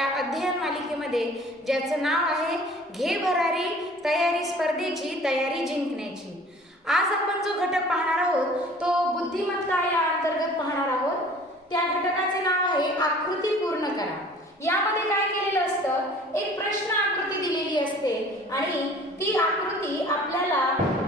मालिकेमध्ये ज्याचं नाव आहे घे भरारी तयारी स्पर्धेची तयारी जिंकण्याची. आज आपण जो घटक पाहणार आहोत तो बुद्धिमत्ता या अंतर्गत पाहणार आहोत. त्या घटकाचे नाव आहे आकृती पूर्ण करा. यामध्ये काय केलेलं असतं एक प्रश्न आकृती दिलेली असते आणि ती आकृती आपल्याला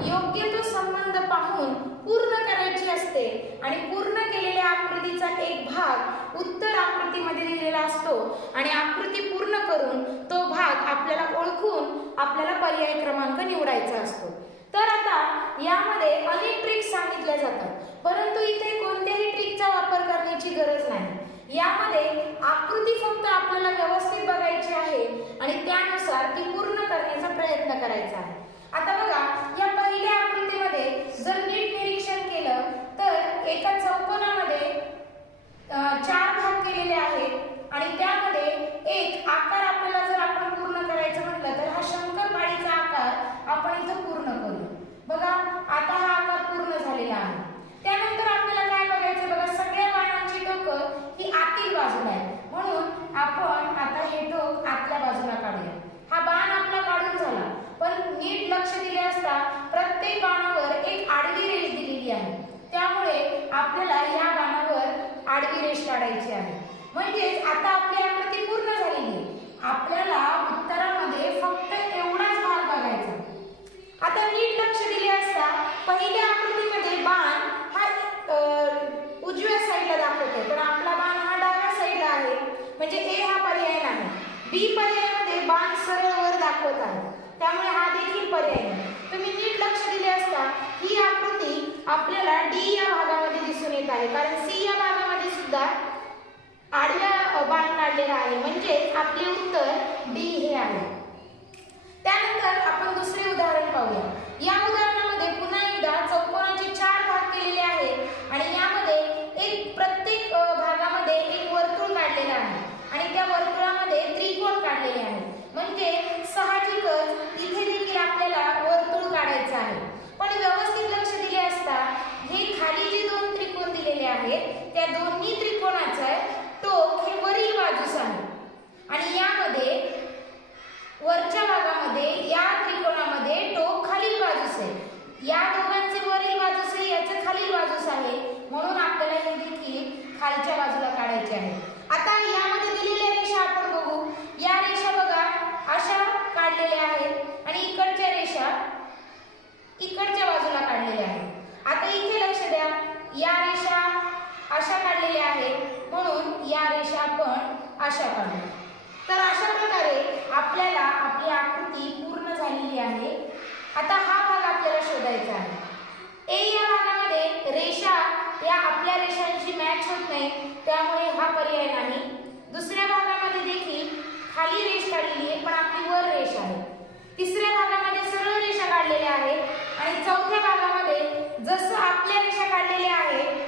योग्य तो संबंध पाहून पूर्ण करायची असते. आणि पूर्ण केलेल्या आकृतीचा एक भाग उत्तर आकृतीमध्ये लिहिलेला असतो आणि आकृती पूर्ण करून तो भाग आपल्याला ओळखून आपल्याला पर्याय क्रमांक निवडायचा असतो. तर आता यामध्ये अनेक ट्रिक्स सांगितल्या जातात परंतु इथे कोणत्याही ट्रिकचा वापर करण्याची गरज नाही. यामध्ये आकृती फक्त आपल्याला व्यवस्थित बघायची आहे आणि त्यानुसार ती पूर्ण करण्याचा प्रयत्न करायचा आहे. आता बघा या पहिल्या आकृतीमध्ये जर नीट निरीक्षण केलं तर एका चौकोनामध्ये चार आणि त्यामध्ये एक आकार आपल्याला जर आपण पूर्ण करायचं म्हटलं तर हा शंकरपाळीचा आकार आपण इथं पूर्ण करू. बघा आता हा आकार पूर्ण झालेला आहे. त्यानंतर आपल्याला काय बघायचं? बघा सगळ्या बाणांची टोकं ही आतील बाजूला आहे. म्हणून आपण आता हे टोक आतल्या बाजूला काढूया. हा बाण आपला काढून झाला. पण नीट लक्ष दिले असता प्रत्येक बाणावर एक आडवी रेष दिलेली आहे. त्यामुळे आपल्याला या बाणावर आडवी रेष काढायची आहे. म्हणजेच आता आपली आकृती पूर्ण झालेली आहे. आपल्याला उत्तरामध्ये फक्त एवढाच भाग बघायचा. आता नीट लक्ष दिले असता पहिल्या आकृतीमध्ये बाण हा उजव्या साईडला दाखवतोय. पण आपला बाण हा डाव्या साईडला आहे. म्हणजे ए हा पर्याय नाही. बी पर्यायामध्ये बाण सरळ वर दाखवत आहे. त्यामुळे हा देखील पर्याय नाही. तुम्ही नीट लक्ष दिले असता ही आकृती आपल्याला डी या भागामध्ये दिसून येत आहे. कारण सी या भागामध्ये सुद्धा आडव्या बाण काढलेला आहे. म्हणजे आपले उत्तर डी हे आहे. त्यानंतर आपण दुसरे उदाहरण पाहूया. या उदाहरणामध्ये पुन्हा एकदा चौकोनाचे चार भाग केलेले आहेत आणि यामध्ये एक प्रत्येक भागामध्ये एक वर्तुळ काढलेला आहे आणि त्या वर्तुळामध्ये त्रिकोण काढलेले आहे. म्हणजे साहजिकच इथे देखील आपल्याला वर्तुळ काढायचं आहे. पण व्यवस्थित लक्ष दिले असता हे खाली जे दोन त्रिकोण दिलेले आहेत त्या दोन्ही त्रिकोणाचं टोक हे वरील बाजूस आहे आणि यामध्ये वरच्या भागामध्ये या त्रिकोणामध्ये टोक खालील बाजूस आहे या दोघांचे वरील बाजूस आहे याचे खालील बाजूस आहे म्हणून आपल्याला हे देखील खालच्या बाजूला काढायचे आहे. आता यामध्ये दिलेल्या रेषा आपण बघू. या रेषा बघा अशा काढलेल्या आहेत आणि इकडच्या रेषा इकडच्या बाजूला काढलेल्या आहेत. आता इथे लक्ष द्या या रेषा अशा काढलेल्या आहेत म्हणून या रेषा आपण अशा काढू. तर अशा प्रकारे आपल्याला आपली आकृती पूर्ण झालेली आहे. आता हा भाग आपल्याला शोधायचा आहे. ए या भागामध्ये रेषा या आपल्या रेषांशी मॅच होत नाही त्यामुळे हा पर्याय नाही. दुसऱ्या भागामध्ये देखील खाली रेष काढलेली आहे पण आपली वर रेष आहे. तिसऱ्या भागामध्ये सरळ रेषा काढलेल्या आहेत आणि चौथ्या भागामध्ये जसं आपल्या रेषा काढलेल्या आहेत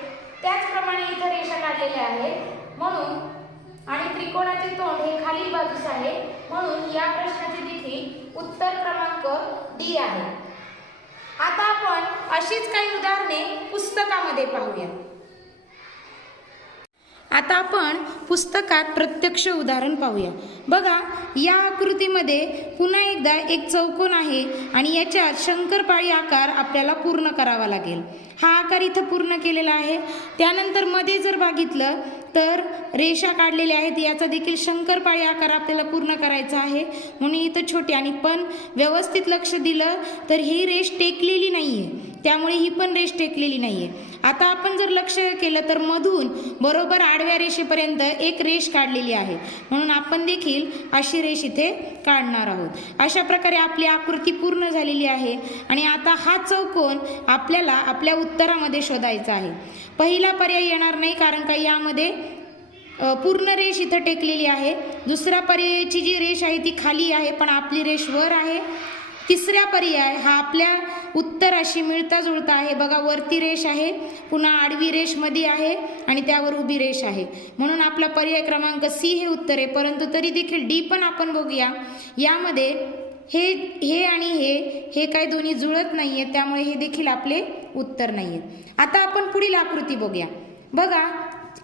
त्याचप्रमाणे इथं रेषा काढलेल्या आहेत. म्हणून आणि त्रिकोणाचे तोंड हे खालील बाजूस आहे म्हणून या प्रश्नाचे देखील उत्तर क्रमांक डी आहे. आता आपण अशीच काही उदाहरणे पुस्तकामध्ये पाहूया. आता आपण पुस्तकात प्रत्यक्ष उदाहरण पाहूया. बघा या आकृतीमध्ये पुन्हा एकदा एक चौकोन आहे आणि याच्यात शंकरपाळी आकार आपल्याला पूर्ण करावा लागेल. हा आकार इथं पूर्ण केलेला आहे. त्यानंतरमध्ये जर बघितलं तर रेषा काढलेल्या आहेत. याचा देखील शंकरपाळी आकार आपल्याला पूर्ण करायचा आहे. म्हणून इथं छोटे आणि पण व्यवस्थित लक्ष दिलं तर ही रेष टेकलेली नाही आहे त्यामुळे ही पण रेष टेकलेली नाही आहे आता आपण जर लक्ष केलं तर मधून बरोबर आडव्या रेषेपर्यंत एक रेष काढलेली आहे. म्हणून आपण देखील अशी रेष इथे काढणार आहोत. अशा प्रकारे आपली आकृती पूर्ण झालेली आहे आणि आता हा चौकोन आपल्याला आपल्या उत्तरामध्ये शोधायचा आहे. पहिला पर्याय येणार नाही कारण का यामध्ये पूर्ण रेष इथं टेकलेली आहे. दुसऱ्या पर्यायाची जी रेष आहे ती खाली आहे पण आपली रेष वर आहे. तिसरा पर्याय हा आपल्या उत्तराशी मिळता जुळता आहे. बघा वरती रेष आहे पुन्हा आडवी रेषमध्ये आहे आणि त्यावर उभी रेष आहे. म्हणून आपला पर्याय क्रमांक सी हे उत्तर आहे. परंतु तरी देखील डी पण आपण बघूया. यामध्ये हे हे आणि हे हे काय दोन्ही जुळत नाही आहे त्यामुळे हे देखील आपले उत्तर नाही आहे आता आपण पुढील आकृती बघूया. बघा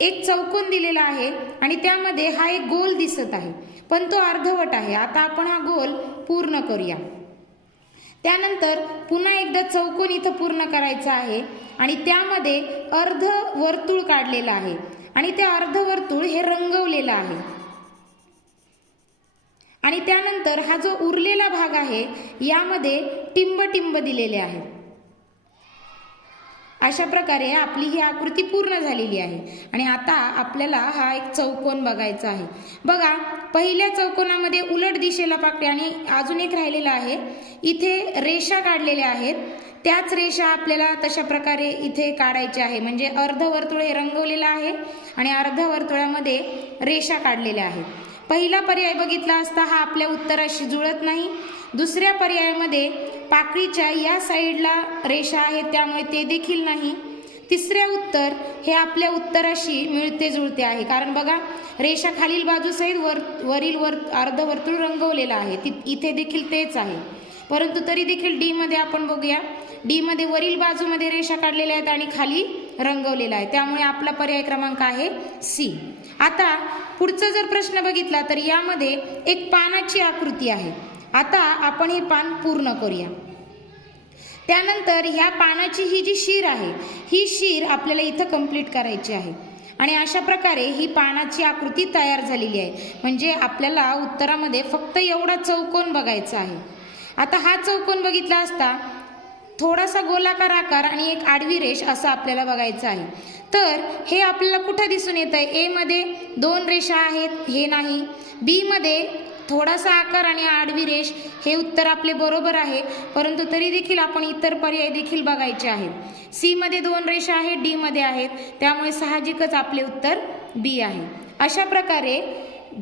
एक चौकोन दिलेला आहे आणि त्यामध्ये हा एक गोल दिसत आहे. पण तो अर्धवट आहे. आता आपण हा गोल पूर्ण करूया. त्यानंतर पुन्हा एकदा चौकोन इथं पूर्ण करायचं आहे आणि त्यामध्ये अर्ध वर्तुळ काढलेलं आहे आणि ते अर्ध वर्तुळ हे रंगवलेलं आहे. आणि त्यानंतर हा जो उरलेला भाग आहे यामध्ये टिंब टिंब दिलेले आहे. अशा प्रकारे आपली ही आकृती पूर्ण झालेली आहे. आणि आता आपल्याला हा एक चौकोन बघायचा आहे. बघा पहिल्या चौकोनामध्ये उलट दिशेला पाकळी आणि अजून एक राहिलेला आहे. इथे रेषा काढलेल्या आहेत. त्याच रेषा आपल्याला तशा प्रकारे इथे काढायच्या आहे. म्हणजे अर्धवर्तुळ हे रंगवलेलं आहे आणि अर्धवर्तुळामध्ये रेषा काढलेल्या आहेत. पहिला पर्याय बघितला असता हा आपल्या उत्तराशी जुळत नाही. दुसऱ्या पर्यायामध्ये पाकळीच्या या साईडला रेषा आहेत त्यामुळे ते देखील नाही. तिसऱ्या उत्तर हे आपल्या उत्तराशी मिळते जुळते आहे. कारण बघा रेषा खालील बाजूसहित वर वरील वर अर्धवर्तुळ रंगवलेलं आहे. ति इथे देखील तेच आहे. परंतु तरी देखील डीमध्ये आपण बघूया. डीमध्ये वरील बाजूमध्ये रेषा काढलेल्या आहेत आणि खाली रंगवलेला आहे. त्यामुळे आपला पर्याय क्रमांक आहे सी आता पुढचा जर प्रश्न बघितला तर यामध्ये एक पानाची आकृती आहे. आता आपण हे पान पूर्ण करूया. त्यानंतर ह्या पानाची ही जी शीर आहे ही शीर आपल्याला इथं कंप्लीट करायची आहे. आणि अशा प्रकारे ही पानाची आकृती तयार झालेली आहे. म्हणजे आपल्याला उत्तरामध्ये फक्त एवढा चौकोन बघायचा आहे. आता हा चौकोन बघितला असता थोडासा गोलाकार आकार आणि एक आडवी रेष असं आपल्याला बघायचं आहे. तर हे आपल्याला कुठं दिसून येत आहे एमध्ये दोन रेषा आहेत हे नाही. बीमध्ये थोडासा आकार आणि आडवी रेष हे उत्तर आपले बरोबर आहे परंतु तरी देखील आपण इतर पर्याय देखील बघायचे आहेत. सी मध्ये दोन रेषा आहेत डी मध्ये आहेत. त्यामुळे साहजिकच आपले उत्तर बी आहे. अशा प्रकारे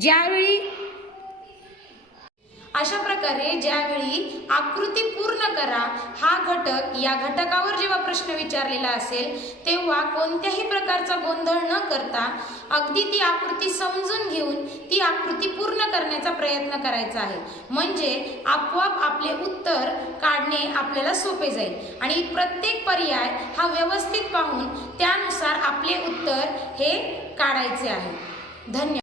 ज्यावेळी अशा प्रकारे ज्यावेळी आकृती पूर्ण करा हा घटक या घटकावर जेव्हा प्रश्न विचारलेला असेल तेव्हा कोणत्याही प्रकारचा गोंधळ न करता अगदी ती आकृती समजून घेऊन ती आकृती पूर्ण पूर्ण करण्याचा प्रयत्न करायचा आहे. म्हणजे आपोआप आपले उत्तर काढणे आपल्याला सोपे जाईल. आणि प्रत्येक पर्याय हा व्यवस्थित पाहून त्यानुसार आपले उत्तर हे काढायचे आहे. धन्यवाद.